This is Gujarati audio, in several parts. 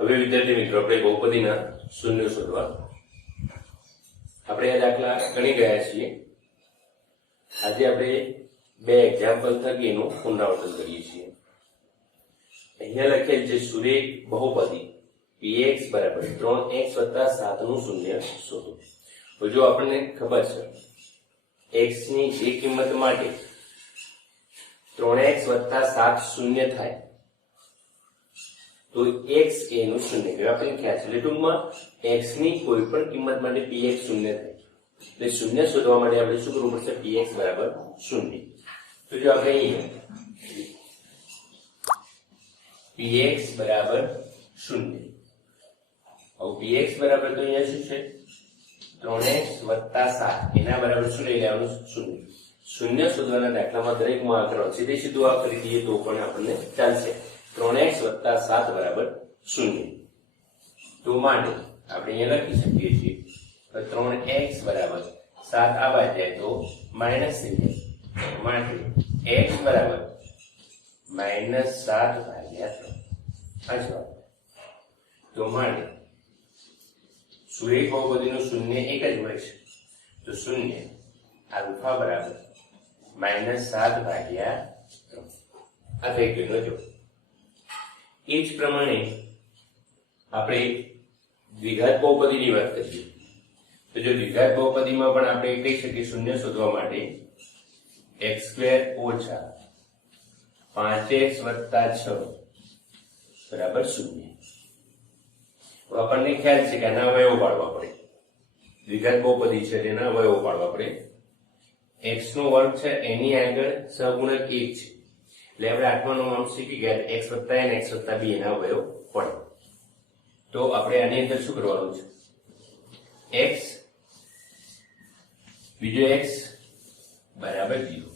હવે વિદ્યાર્થી મિત્રો આપણે બહુપદીના શૂન્ય શોધવા આપણે આ દાખલા ગણી ગયા છીએ। આજે આપણે બે એક્ઝામ્પલ થકી એનું પુનરાવર્તન કરીએ છીએ। અહીંયા લખેલ છે સુરેખ બહુપદી px બરાબર 3x + 7 નું શૂન્ય શોધો। તો જો આપણને ખબર છે x ની જે કિંમત માટે 3x + 7 શૂન્ય થાય तो x એનું શૂન્ય કહેવાય। આપણે ખ્યાલ છે ટૂંકમાં x ની કોઈ પણ કિંમત માટે px શૂન્ય થાય એટલે શૂન્ય શોધવા માટે આપણે શું કરવું પડશે px બરાબર શૂન્ય। તો જો આપણે અહીં px બરાબર શૂન્ય હવે px બરાબર તો અહીંયા શું છે 3x + 7 એના બરાબર શું લઈ લેવાનું શૂન્ય। શૂન્ય શોધવાના દાખલામાં દરેકમાં આંકડો સીધે સીધું આ કરી દઈએ તો પણ આપણને ચાલશે। 3x + 7 બરાબર શૂન્ય। તો માટે આપણે અહીંયા લખી શકીએ છીએ તો 3x બરાબર 7 આ બાજુ જાય તો માઈનસ થઈ જાય માટે x બરાબર -7/3 આ જવાબ। તો માટે સુરેખ બહુપદીનું શૂન્ય એક જ હોય છે તો શૂન્ય આલ્ફા બરાબર -7/3 આ થઈ ગયું। જો એ જ પ્રમાણે આપણે દ્વિઘાત બહુપદીની વાત કરીએ તો જો દ્વિઘાત બહુપદીમાં પણ આપણે કહી શકીએ શૂન્ય શોધવા માટે x² - 5x + 6 બરાબર શૂન્ય। આપણને ખ્યાલ છે કે આના અવયવો પાડવા પડે। દ્વિઘાત બહુપદી છે તેના અવયવો પાડવા પડે। x નો વર્ગ છે એની આગળ સહગુણક 1 છે એટલે આપણે આઠમાનો નામ શીખી ગયા x + n x + b એના અવયવ પડે। તો આપણે આની અંદર શું કરવાનું છે x બીજો x બરાબર 0।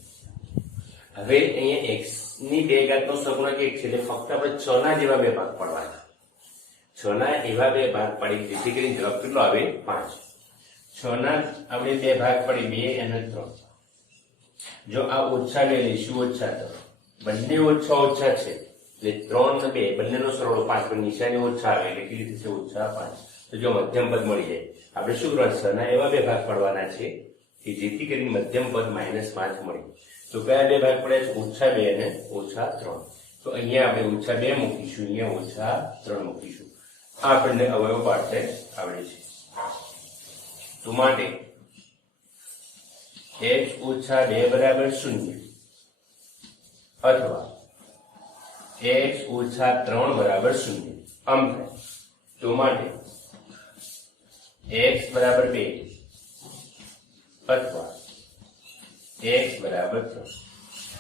હવે અહીંયા x ની 2 ઘાતનો સહગુણક 1 છે એટલે ફક્ત આપણે 6 ના જેવા બે ભાગ પાડવાના। 6 ના એવા બે ભાગ પાડી જેથી કરીને જવાબ કેટલો આવે 5। 6 ના આપણે બે ભાગ પડી 2 અને 3 જો આ ઓછા લઈ લઈશું ઓછા 3 બંને ઓછા ઓછા છે એટલે 3 અને 2 બંનેનો સરવાળો 5 પણ નિશાની ઓછા આવે એટલે કેટલી થશે -5। તો જો મધ્યમ પદ મળી જાય આપણે શું કરવાનું 6 ના એવા બે ભાગ પાડવાના છે કે જેથી કરીને મધ્યમ પદ -5 મળે। તો કયા બે ભાગ પડે છે -2 અને -3। તો અહીંયા આપણે -2 મૂકીશું અહીંયા -3 મૂકીશું। આ આપણને અવયવ પાડતે આવડે છે। તો માટે x - 2 બરાબર 0 અથવા x - 3 બરાબર 0 આમ થાય। તો માટે x બરાબર 2 અથવા x બરાબર 3।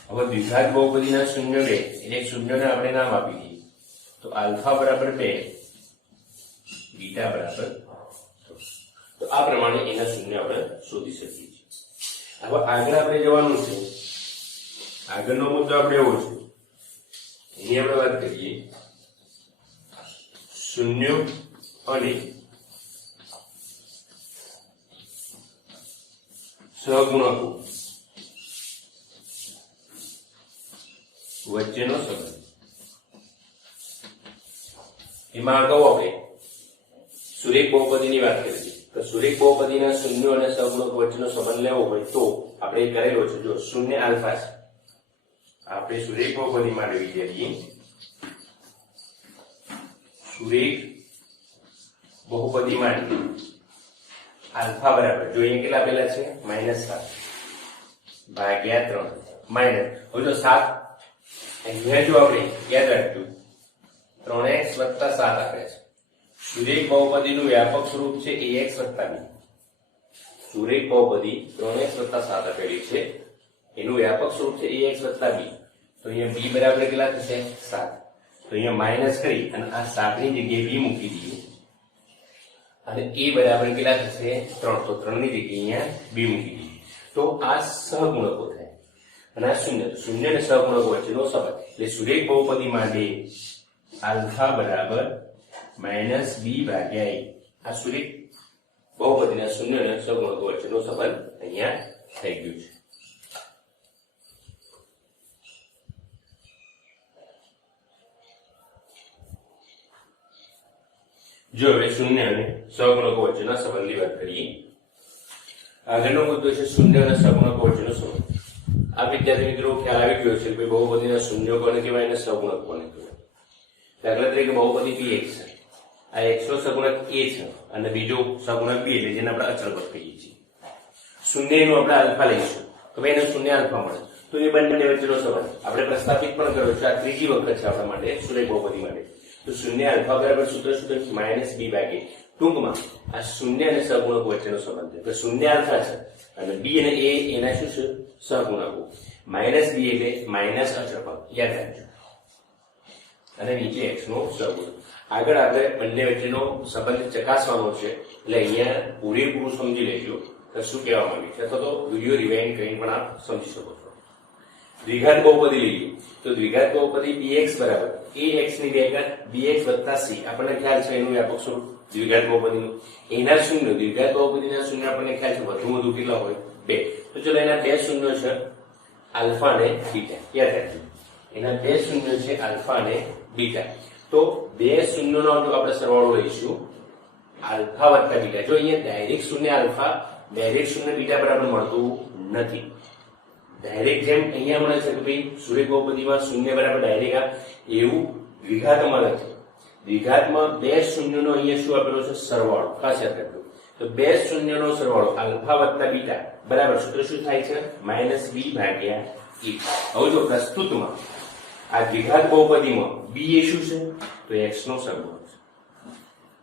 હવે દ્વિઘાત બહુપદીના શૂન્ય 2 એટલે શૂન્યને આપણે નામ આપી દઈએ તો આલ્ફા બરાબર 2 બીટા બરાબર 3। તો આ પ્રમાણે એના શૂન્ય આપણે શોધી શકીએ છીએ। હવે આગળ આપણે જવાનું છે આગળનો મુદ્દો આપણે એવો છે અહીં આપણે વાત કરીએ શૂન્ય અને સહગુણકો વચ્ચેનો સંબંધ। એમાં અગાઉ આપણે સુરેખ બહુપદીની વાત કરી તો સુરેખ બહુપદીના શૂન્ય અને સહગુણકો વચ્ચેનો સંબંધ લેવો હોય તો આપણે કરેલો છે જો શૂન્ય આલ્ફા છે આપણે સુરેખ બહુપદી માટે વિચારીએ સુરેખ બહુપદી માટે આલ્ફા બરાબર જો અહીંયા કેટલા પેલા છે -7/3 માઈનસ હવે જો 7 અહીંયા જો આપણે યાદ રાખજો 3x + 7 આપે છે। સુરેખ બહુપદીનું વ્યાપક સ્વરૂપ છે ax + b। સુરેખ બહુપદી 3x + 7 આપેલી છે એનું વ્યાપક સ્વરૂપ છે ax + b। તો અહીંયા b બરાબર કેટલા થશે 7। તો અહીંયા માઈનસ કરી અને આ 7 ની જગ્યાએ b મૂકી દઈએ અને a બરાબર કેટલા થશે 3 તો 3 ની જગ્યાએ અહીંયા b મૂકી દઈએ તો આ સહગુણકો થાય અને આ શૂન્ય અને સહગુણકો વચ્ચેનો સંબંધ એટલે સુરેખ બહુપદી માટે આલ્ફા બરાબર -b/a આ સુરેખ બહુપદીના શૂન્ય અને સહગુણકો વચ્ચેનો સંબંધ અહીંયા થઈ ગયો છે। જો હવે શૂન્ય અને સહગુણકો વચ્ચેના સંબંધની વાત કરીએ. આગળનો મુદ્દો છે શૂન્ય અને સહગુણકો વચ્ચેનો સંબંધ. આ વિદ્યાર્થી મિત્રો ખ્યાલ આવી ગયો છે કે બહુપદીના શૂન્ય કોને કહેવાય અને સહગુણક કોને કહેવાય. દાખલા તરીકે બહુપદી px છે. આ x નો સહગુણક a છે અને બીજો સહગુણક b એટલે જેને આપણે અચળ પદ કહીએ છીએ. શૂન્યનું આપણે આલ્ફા લઈશું તો ભાઈ એને શૂન્ય આલ્ફા મળે. તો એ બંને વચ્ચેનો સંબંધ આપણે પ્રસ્થાપિત પણ કર્યો છે. આ ત્રીજી વખત છે આપણા માટે સુરેખ બહુપદી માટે. તો શૂન્ય આલ્ફા બરાબર સૂત્ર શું થયું? -b ભાગ્યા. ટૂંકમાં આ શૂન્ય અને સહગુણકો વચ્ચેનો સંબંધ છે. તો શૂન્ય આલ્ફા છે અને b અને a એના શું છે? સહગુણકો. -b એટલે માઇનસ અચળ પદ યાદ રાખજો અને નીચે x નો સહગુણક. આગળ આપણે બંને વચ્ચેનો સંબંધ ચકાસવાનો છે એટલે અહીંયા પૂરેપૂરું સમજી લેજો કે શું કહેવા માંગ્યું છે, અથવા તો વિડીયો રિવાઇન્ડ કરીને પણ આપ સમજી શકો છો. દ્વિઘાત બહુપદી લઈએ તો દ્વિઘાત બહુપદી bx બરાબર ax ની 2 ઘાત bx વત્તા c આપણને ખ્યાલ છે એનું વ્યાપક સ્વરૂપ દ્વિઘાત બહુપદીનું. એના શૂન્ય દ્વિઘાત બહુપદીના શૂન્ય આપણને ખ્યાલ છે વધુ કેટલા હોય? 2. તો ચલો એના બે શૂન્ય છે આલ્ફા અને બીટા યાદ રાખજો. એના બે શૂન્ય છે આલ્ફા અને બીટા. તો બે શૂન્યનો આપણે સરવાળો લઈશું આલ્ફા વત્તા બીટા. જો અહીંયા ડાયરેક્ટ શૂન્ય આલ્ફા ડાયરેક્ટ શૂન્ય બીટા બરાબર મળતું નથી. ડાયરેક્ટ જેમ અહીંયા મળે છે કે ભાઈ સુરેખ બહુપદીમાં શૂન્ય બરાબર ડાયરેક્ટ આ એવું દ્વિઘાતમાં નથી. દ્વિઘાતમાં બે શૂન્યનો અહીંયા શું આપેલો છે? સરવાળો. ખાસ યાદ રાખજો. તો બે શૂન્યનો સરવાળો આલ્ફા વત્તા બીટા બરાબર સૂત્ર શું થાય છે? -b ભાગ્યા a. હવે જો પ્રસ્તુતમાં આ દ્વિઘાત બહુપદીમાં b એ શું છે? તો x નો સહગુણક છે.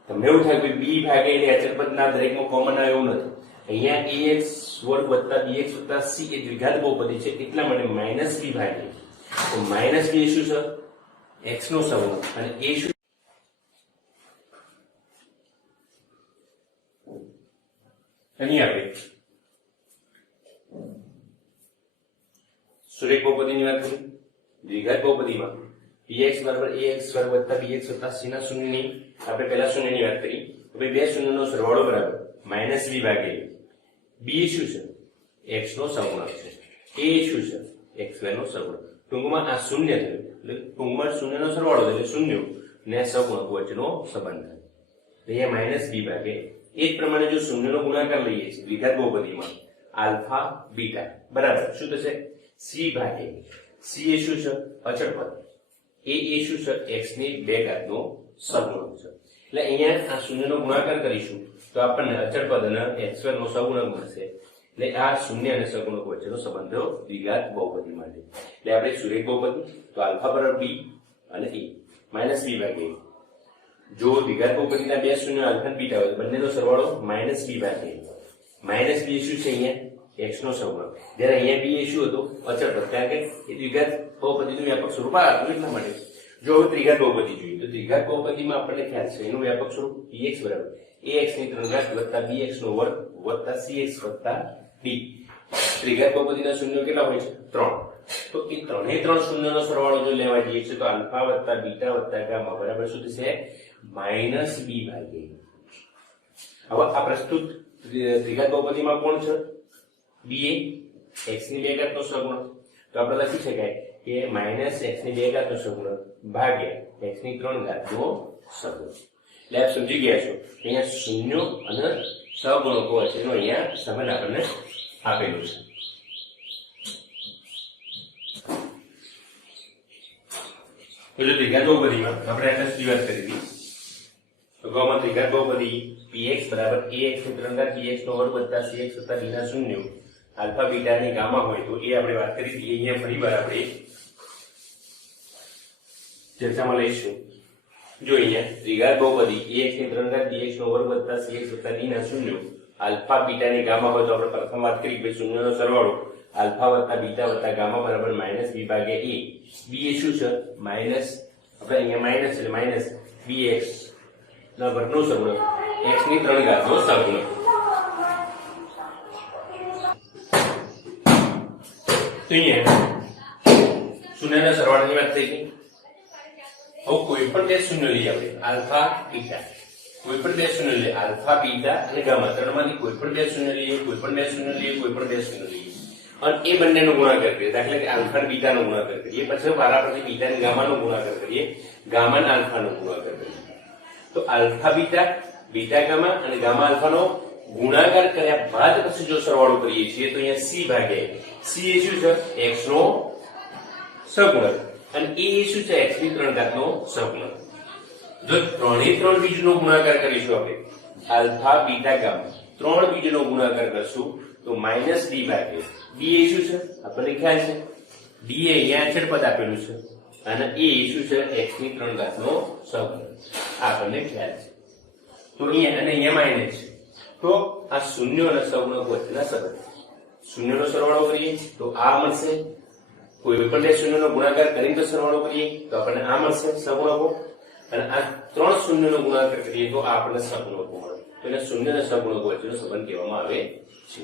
તમને એવું થાય કે b ભાગ્યા એટલે અચળ પદના દરેકમાં કોમન આવે એવું નથી. અહીંયા ax વર્ગ વત્તા bx વત્તા c એ દ્વિઘાત બહુપદી છે એટલા માટે -b ભાગ્યા. તો -b એ શું છે? x નો સહગુણક અને a શું? અહીં આપણે સુરેખ બહુપદીની વાત કરીએ. દ્વિઘાત બહુપદીમાં px બરાબર ax વર્ગ વત્તા bx વત્તા c ના શૂન્યની આપણે પહેલા શૂન્યની વાત કરી. તો ભાઈ બે શૂન્યનો સરવાળો બરાબર -b ભાગ્યા. b શું છે? x નો સહગુણક છે. a શું છે? xy નો સહગુણક. ટૂંકમાં આ શૂન્ય થયું એટલે ટૂંકમાં શૂન્યનો સરવાળો એટલે શૂન્ય ને સહગુણકો વચ્ચેનો સંબંધ થાય. અહીંયા -b ભાગ્યા. એ જ પ્રમાણે જો શૂન્યનો ગુણાકાર લઈએ છીએ દ્વિઘાત બહુપદીમાં આલ્ફા બીટા બરાબર શું થશે? c ભાગ્યા. c એ શું છે? અચળ પદ. a એ શું છે? x ની 2 ઘાતનો સહગુણક છે. એટલે અહીંયા આ શૂન્યનો ગુણાકાર કરીશું તો આપણને અચળ પદ અને xy નો સહગુણક મળશે. એટલે આ શૂન્ય અને સહગુણક વચ્ચેનો સંબંધ દ્વિઘાત બહુપદી માટે. એટલે આપણે સુરેખ બહુપદી તો આલ્ફા બરાબર b અને a -b ભાગ્યા. જો દ્વિઘાત બહુપદીના બે શૂન્ય આલ્ફા અને બીટા હોય બંનેનો સરવાળો -b ભાગ્યા. -b શું છે? અહીંયા x નો સહગુણક. જ્યારે અહીંયા b એ શું હતો? અચળ પદ. કારણ કે એ દ્વિઘાત બહુપદીનું વ્યાપક સ્વરૂપ આવ્યું એટલા માટે. જો હવે ત્રિઘાત બહુપદી જોઈએ તો ત્રિઘાત બહુપદીમાં આપણને ખ્યાલ છે એનું વ્યાપક સ્વરૂપ px બરાબર ax ની 3 ઘાત વત્તા bx નો વર્ગ વત્તા cx વત્તા d. ત્રિઘાત બહુપદીના શૂન્ય કેટલા હોય છે? 3. તો એ ત્રણે ત્રણ શૂન્યનો સરવાળો જો લેવા જઈએ છે તો આલ્ફા વત્તા બીટા વત્તા ગામા બરાબર શું થશે? -b ભાગ્યા. હવે આ પ્રસ્તુત ત્રિઘાત બહુપદીમાં કોણ છે? b એ x ની 2 ઘાતનો સહગુણક. તો આપણે લખી શકાય કે -x ની 2 ઘાતનો સહગુણક ભાગ્યા x ની 3 ઘાતનો સહગુણક. એટલે આપ સમજી ગયા છો અહીંયા શૂન્ય અને સહગુણકો વચ્ચેનો અહીંયા સંબંધ આપણને આપેલું છે. તો જો ત્રિઘાત બહુપદીમાં આપણે આટલી વાત કરી હતી તો ગૌમાં ત્રિઘાત બહુપદી px બરાબર ax ની 3 ઘાત bx નો વર્ગ વત્તા cx વત્તા d ના શૂન્ય આલ્ફા બીટા ની ગામા હોય તો એ આપણે વાત કરી હતી. અહીંયા ફરીવાર આપણે ચર્ચામાં લઈશું. જો અહીંયા ત્રિઘાત બહુપદી ax ની 3 ઘાત bx નો વર્ગ વત્તા cx વત્તા d ના શૂન્ય આલ્ફા બીટા ની ગામા હોય તો આપણે પ્રથમ વાત કરી કે શૂન્યનો સરવાળો આલ્ફા વત્તા બીટા વત્તા ગામા બરાબર -b ભાગ્યા a. b એ શું છે? માઈનસ આપણે અહીંયા માઈનસ એટલે માઈનસ bx ના વર્ગનો સહગુણક x ની 3 ઘાતનો સહગુણક. તો અહીંયા શૂન્યના સરવાળાની વાત થઈ ગઈ. હવે કોઈ પણ બે શૂન્ય લઈએ આપણે આલ્ફા બીટા. કોઈ પણ બે શૂન્ય લઈએ આલ્ફા બીટા અને ગામા ત્રણમાંથી કોઈ પણ બે શૂન્ય લઈએ કોઈ પણ બે શૂન્ય લઈએ કોઈ પણ બે શૂન્ય લઈએ અને એ બંનેનો ગુણાકાર કરીએ. દાખલા કે આલ્ફા અને બીટાનો ગુણાકાર કરીએ પછી વારાફરતી બીટા અને ગામાનો ગુણાકાર કરીએ ગામા અને આલ્ફાનો ગુણાકાર કરીએ. તો આલ્ફા બીટા, બીટા ગામા અને ગામા આલ્ફાનો ગુણાકાર કર્યા બાદ પછી જો સરવાળો કરીએ છીએ તો અહીંયા c ભાગ્યા c એ શું છે x નો સહગુણક અને એ શું છે x ની 3 ઘાતનો સહગુણક. જો ત્રણે ત્રણ બીજનો ગુણાકાર કરીશું આપણે આલ્ફા બીટા ગામા ત્રણ બીજનો ગુણાકાર કરશું તો માઈનસ d ભાગ્યા d એ શું છે આપણને ખ્યાલ છે d એ અહીંયા અચળ પદ આપેલું છે અને એ શું છે x ની 3 ઘાતનો સહગુણક આપણને ખ્યાલ છે. તો અહીંયા અને અહીંયા માઈનસ છે તો આ શૂન્ય અને સહગુણક વચ્ચેના સંબંધ શૂન્યનો સરવાળો કરીએ તો આ મળશે, કોઈ પણ બે શૂન્યનો ગુણાકાર કરીને તો સરવાળો કરીએ તો આપણને આ મળશે સહગુણકો અને આ ત્રણ શૂન્યનો ગુણાકાર કરીએ તો આ આપણને સહગુણકો મળે. તો એને શૂન્ય અને સહગુણકો વચ્ચેનો સંબંધ કહેવામાં આવે છે.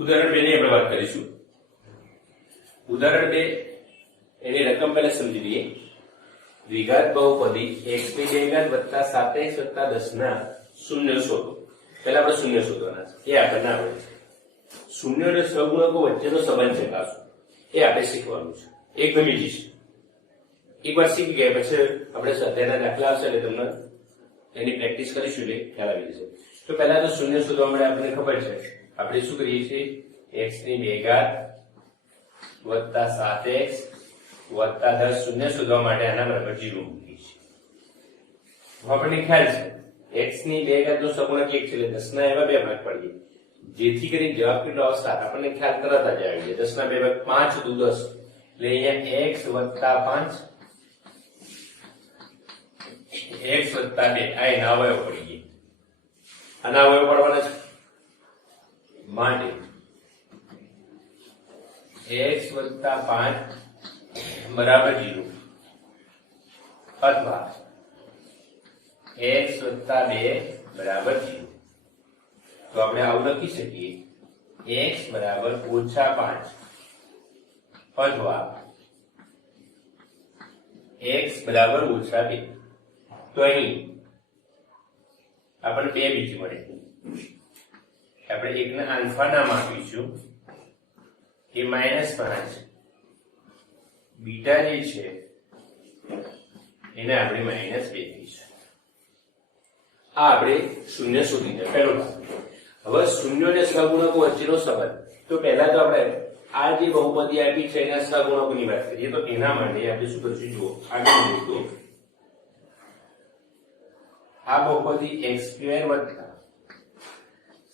ઉદાહરણ 2 ની આપણે વાત કરીશું. ઉદાહરણ 2 એની રકમ પહેલા સમજી લઈએ. દ્વિઘાત બહુપદી x ની 2 ઘાત વત્તા 7x વત્તા 10 ના શૂન્ય શોધો. પહેલા આપણે શૂન્ય શોધવાના છે એ આપણને આવડે છે. શૂન્ય અને સહગુણકો વચ્ચેનો સંબંધ ચકાસો એ આપણે શીખવાનું છે. એકદમ ઈઝી છે. એકવાર શીખી ગયા પછી આપણે સ્વાધ્યાયના દાખલા આવશે એટલે તમને એની પ્રેક્ટિસ કરીશું એટલે ખ્યાલ આવી જશે. તો પહેલા તો શૂન્ય શોધવા માટે આપણને ખબર છે આપણે શું કરીએ છીએ x ની 2 ઘાત વત્તા 7x વત્તા 10 શૂન્ય શોધવા માટે આના બરાબર 0 મૂકીએ છીએ. આપણને ખ્યાલ છે x ની 2 ઘાત નો સહગુણક 1 છે એટલે 10 ના એવા બે ભાગ પાડીએ જેથી કરીને જવાબ કેટલો આવશે આપણને ખ્યાલ તરત જ આવી જાય. 10 ના બે ભાગ 5 દુ 10 એટલે અહીંયા x વત્તા 5 x વત્તા 2 આ એના અવયવ પડી ગયા. આના અવયવ પડવાના છે માટે x વત્તા 5 બરાબર 0 અથવા x વત્તા 2 બરાબર 0. તો આપણે આવું લખી શકીએ x બરાબર -5 અથવા x બરાબર -2. તો અહીં આપણને બે બીજ મળે. આપણે એકને આલ્ફા નામ આપીશું એ -5, બીટા જે છે એને આપણે -2 કહીશું. આ આપણે શૂન્ય શોધી દે પહેલો ભાગ. હવે શૂન્ય અને સહગુણકો વચ્ચેનો સંબંધ. તો પહેલા તો આપણે આ જે બહુપદી આપી છે એના સહગુણકોની વાત કરીએ તો એના માટે આપણે શું કરીશું જુઓ આગળ મૂકો. આ બહુપદી x² વત્તા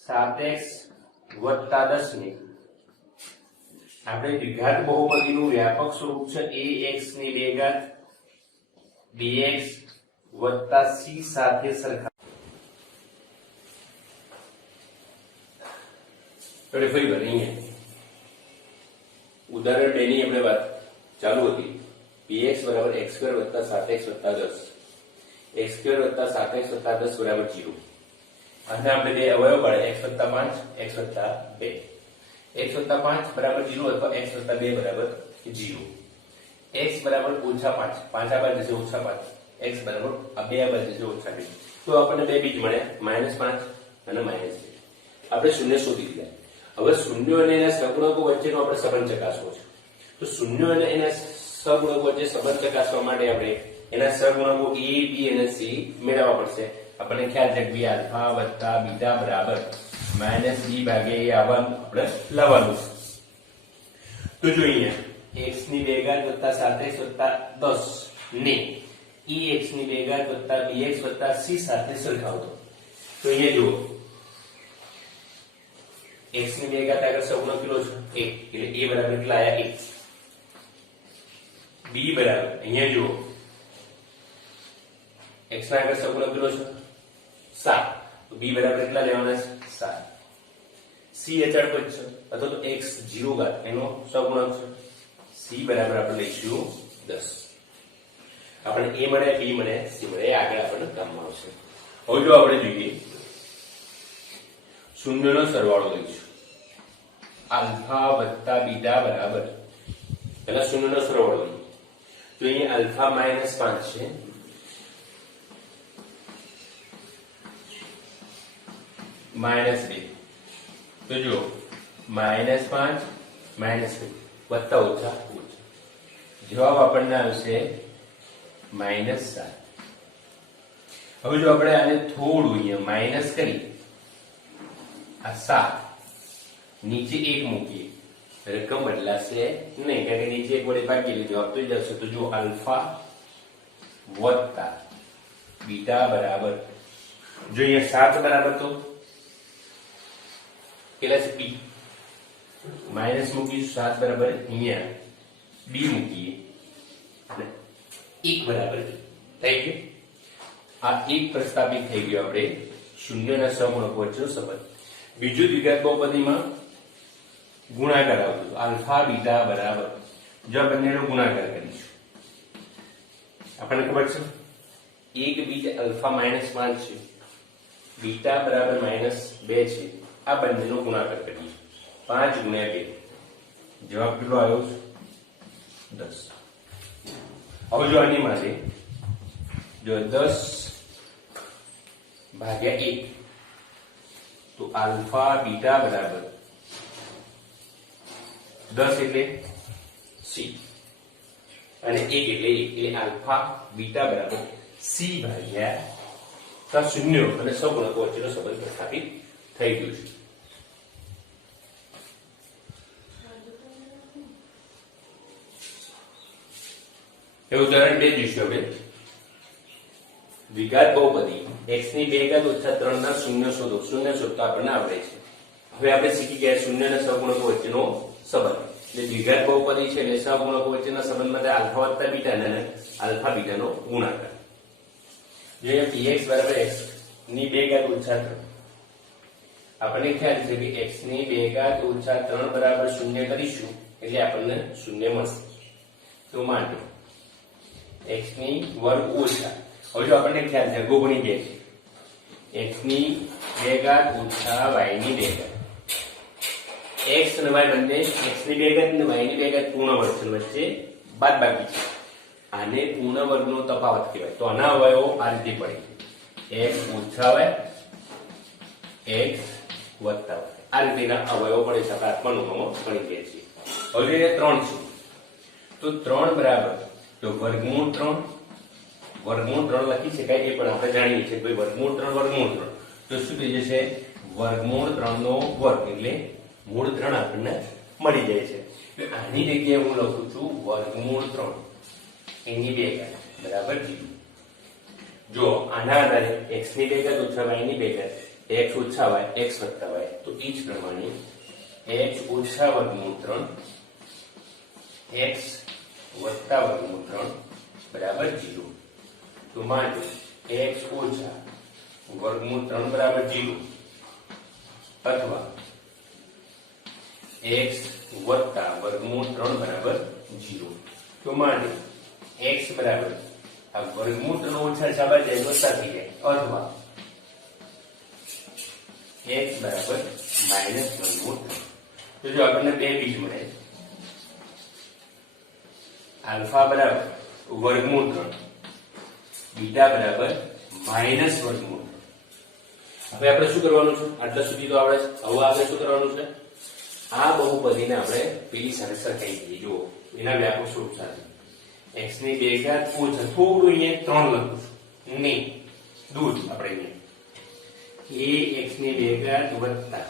7x વત્તા 10 ની આપણે દ્વિઘાત બહુપદીનું વ્યાપક સ્વરૂપ છે ax ની 2 ઘાત dx વત્તા c સાથે સરખા. તો ફરી વાર અહીંયા ઉદાહરણ 2 ની આપણે વાત ચાલુ હતી. px બરાબર x² વત્તા 7x વત્તા 10 x² વત્તા 7x વત્તા 10 બરાબર 0. અને આપણે બે અવયવ પડે x વત્તા 5 x વત્તા 2. x વત્તા 5 બરાબર 0 અથવા x વત્તા 2 બરાબર 0. x બરાબર -5 5 આ બાજુ જશે -5 x બરાબર આ બે આ બાજુ જશે -2. તો આપણને બે બીજ મળ્યા -5 અને -2. આપણે શૂન્ય શોધી લીધા. હવે શૂન્ય અને એના સહગુણકો વચ્ચેનો આપણે સંબંધ ચકાસવો છે. તો શૂન્ય અને એના સહગુણકો વચ્ચે સંબંધ ચકાસવા માટે આપણે એના સહગુણકો a b અને c મેળવવા પડશે. આપણને ખ્યાલ છે કે આલ્ફા વત્તા બીટા બરાબર -b ભાગ્યા a આવવાનું આપણે લાવવાનું છે. તો જો અહીંયા x ની 2 ઘાત વત્તા 7x વત્તા 10 ને ex ની 2 ઘાત વત્તા bx વત્તા c સાથે સરખાવતો. તો અહીંયા જુઓ x ની 2 ઘાત આગળ સહગુણક કેટલો છે 1 એટલે a બરાબર કેટલા આયા 1. b બરાબર અહીંયા જુઓ x ના આગળ સહગુણક કેટલો છે 7 તો b બરાબર કેટલા લેવાના છે 7. c અચળ પદ છે અથવા તો x 0 ઘાત એનો સહગુણક છે c બરાબર આપણે લઈશું 10. આપણે a મળે b મળે c મળે આગળ આપણને કામમાં આવશે. હવે જો આપણે જોઈએ શૂન્યનો સરવાળો લઈશું. આલ્ફા વત્તા બીટા બરાબર પહેલા શૂન્યનો સરવાળો લઈએ. તો અહીંયા આલ્ફા -5 છે -2. તો જો -5 -2 વત્તા ઓછા ઓછા. જવાબ આપણને આવશે -7. હવે જો આપણે આને થોડું અહીંયા માઇનસ કરી આ 7 નીચે 1 મૂકીએ રકમ બદલાશે નહીં, કારણ કે નીચે 1 વડે ભાગીએ એટલે જવાબ તો જ આવશે. તો જો આલ્ફા વત્તા બીટા બરાબર, જો અહીંયા 7 બરાબર તો કેટલા છે બી, માઇનસ મૂકીશું 7 બરાબર અહીંયા બી મૂકીએ અને 1 બરાબર થઈ ગયું. આ 1 પ્રસ્થાપિત થઈ ગયો આપણે શૂન્યના સહગુણકો વચ્ચેનો સંબંધ. બીજું દ્વિઘાત બહુપદીમાં ગુણાકાર આવતો હતો આલ્ફા બીટા બરાબર, જો આ બંનેનો ગુણાકાર કરીશું આપણને ખબર છે 1 બીટા આલ્ફા -5 છે, બીટા બરાબર -2 છે. આ બંનેનો ગુણાકાર કરીશું 5 ગુણ્યા 2, જવાબ કેટલો આવ્યો છે 10. હવે જો આની માટે જો 10 ભાગ્યા 1 તો આલ્ફા બીટા બરાબર 10 એટલે સી અને 1 એટલે 1 એટલે આલ્ફા બીટા બરાબર સી ભાગ્યા શૂન્યો અને સહગુણકો વચ્ચેનો સંબંધ પ્રસ્થાપિત થઈ ગયો છે. એ ઉદાહરણ 2 જોઈશું આપણે. દ્વિઘાત બહુપદી x ની 2 ઘાત ઓછા 3 ના શૂન્ય શોધો. શૂન્ય શોધતા આપણને આવડે છે. હવે આપણે શીખી ગયા શૂન્ય અને સહગુણકો વચ્ચેનો સંબંધ. એટલે દ્વિઘાત બહુપદી છે એટલે સહગુણકો વચ્ચેના સંબંધ માટે આલ્ફા વત્તા બીટા અને આલ્ફા બીટાનો ગુણાકાર. જો px બરાબર x ની 2 ઘાત ઓછા 3, આપણને ખ્યાલ છે કે x ની 2 ઘાત ઓછા 3 બરાબર 0 કરીશું એટલે આપણને 0 મળશે. તો માનો x ની વર્ગ ઓછા, હવે જો આપણને ખ્યાલ છે ગોગણી 2 છે, x ની 2 ઘાત ઓછા y ની 2 ઘાત, x અને y બંને x ની 2 ઘાત અને y ની 2 ઘાત પૂર્ણ વર્ગ છે, વચ્ચે બાદબાકી છે. આને પૂર્ણ વર્ગનો તફાવત કહેવાય. તો આના અવયવો આ રીતે પડે x ઓછા y x વત્તા y, આ રીતેના અવયવો પડે છે. આપણે આત્મનોમાં ગણી દઈએ છીએ. હવે 3 છે તો 3 બરાબર તો વર્ગમૂળ 3 લખી શકાય, એ પણ આપણે જાણીએ છીએ ભાઈ વર્ગમૂળ 3 તો શું થઈ જશે વર્ગમૂળ 3 નો વર્ગ એટલે મૂળ 3 આપણને મળી જાય છે. આની જગ્યાએ હું લખું છું વર્ગમૂળ 3 એની 2 ઘાત બરાબર 0. જો આના આધારે x ની 2 ઘાત ઓછા y ની 2 ઘાત x ઓછા y x વત્તા y, તો એ જ પ્રમાણે x ઓછા વર્ગમૂળ 3 x વત્તા વર્ગમૂળ 3 બરાબર 0. તો માનો x ઓછા વર્ગમૂળ 3 બરાબર 0 અથવા x વત્તા વર્ગમૂળ 3 બરાબર 0. તો માનો x બરાબર આ વર્ગમૂળ 3 ઓછા છાબા જાય વત્તા થઈ જાય, અથવા x બરાબર માઈનસ વર્ગમૂળ 3. તો જો આપણને બે બીજ મળે આલ્ફા બરાબર વર્ગમૂળ 3, બીટા બરાબર માઈનસ વર્ગમૂળ 3. હવે આપણે શું કરવાનું છે? આટલા સુધી તો આવડે છે. હવે આપણે શું કરવાનું છે? આ બહુપદીને આપણે પેલી સાથે સરખાઈ દઈએ. જુઓ એના વ્યાપક સ્વરૂપ સાથે x ની 2 ઘાત ઓછા થોડું અહીંયા 3 લખું છું નહીં દૂર આપણે અહીંયા a x ની 2 ઘાત વત્તા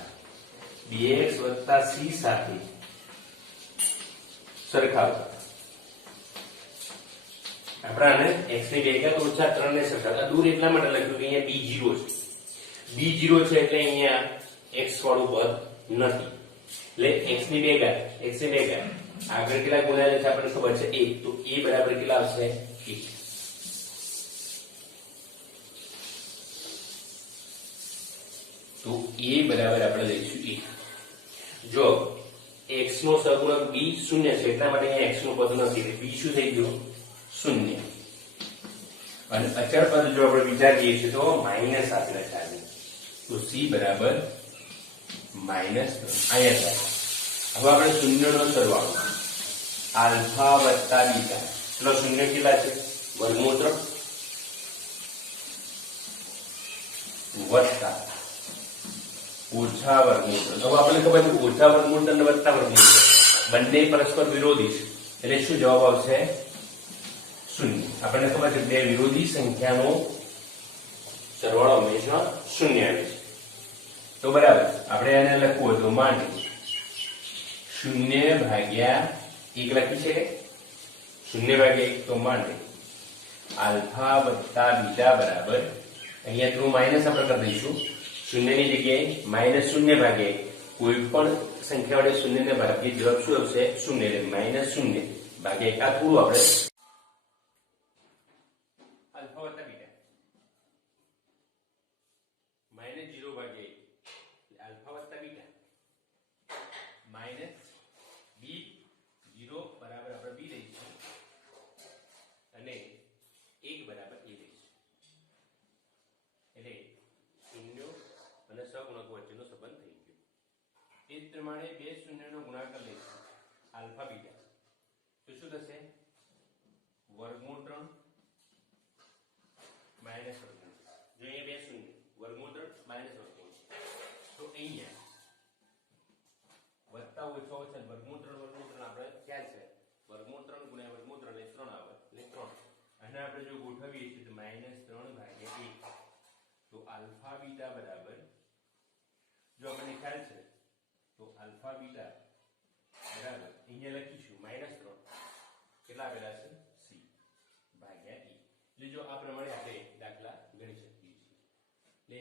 bx વત્તા c સાથે સરખાવતા આપણે x ની 2 ઘાત ઓછા 3 ને સરખાવતા દૂર એટલા માટે લખ્યું કે અહીંયા b0 છે એટલે અહીંયા x વાળું પદ નથી. એટલે x ની 2 ઘાત આગળ કેટલા ગુણ્યા છે આપણને ખબર છે 1, તો a બરાબર કેટલા આવશે 1. તો a બરાબર આપણે લઈશું 1. જો x નો સહગુણક b 0 છે એટલા માટે અહીંયા x નું પદ નથી, b શું થઈ ગયું 0. અને અચળ પદ જો આપણે વિચારીએ છીએ તો માઈનસ આપેલા છે, તો c બરાબર માઈનસ અહીંયા થાય. હવે આપણે શૂન્યનો સરવાળો આલ્ફા વત્તા બીટા, ચલો શૂન્ય કેટલા છે વર્ગમૂળ 3 વત્તા ઓછા વર્ગમૂળ 3. હવે આપણને ખબર છે ઓછા વર્ગમૂળ 3 ને વત્તા વર્ગમૂળ 3 બંને પરસ્પર વિરોધી છે એટલે શું જવાબ આવશે? શૂન્ય. આપણને ખબર છે બે વિરોધી સંખ્યાનો સરવાળો હંમેશા શૂન્ય આવે છે. તો બરાબર, આપણે એને લખવું હોય તો માની 0/1 લખી છે. 0/1 તો માની આલ્ફા વત્તા બીટા બરાબર, અહીંયા થોડું માઇનસ આપણે કરી દઈશું. શૂન્યની જગ્યાએ -0/1. કોઈ પણ સંખ્યા વડે શૂન્યને ભાગીએ જવાબ શું આવશે? શૂન્ય. એટલે -0/1 આ થોડું આપણે આલ્ફા વત્તા બીટા -0/1 આલ્ફા વત્તા બીટા -b0 બરાબર આપણે b લઈશું અને 1 બરાબર a લઈશું. એટલે શૂન્યો અને સહગુણકો વચ્ચેનો સંબંધ થઈ ગયો. એ જ પ્રમાણે બે શૂન્યનો ગુણાકાર લઈશું આલ્ફા બીટા તો શું થશે? વર્ગમૂળ 3 માઇનસ વર્ગમૂળ. જો અહીંયા બે શૂન્ય વર્ગમૂળ 3 માઇનસ વર્ગમૂળ તો અહીંયા વત્તા ઓછા ઓછા વર્ગમૂળ 3 આપણે ખ્યાલ છે. વર્ગમૂળ 3 ગુણ્યા વર્ગમૂળ 3 એટલે 3 આવે એટલે 3. અને આપણે જો ગોઠવીએ છીએ તો -3/1 તો આલ્ફા બીટા બરાબર, જો આપણને ખ્યાલ છે તો આલ્ફા બીટા બરાબર અહીંયા લખીશું -3 કેટલા આપેલા છે? c ભાગ્યા e. એટલે જો આ પ્રમાણે આપણે દાખલા ગણી શકીએ છીએ. એટલે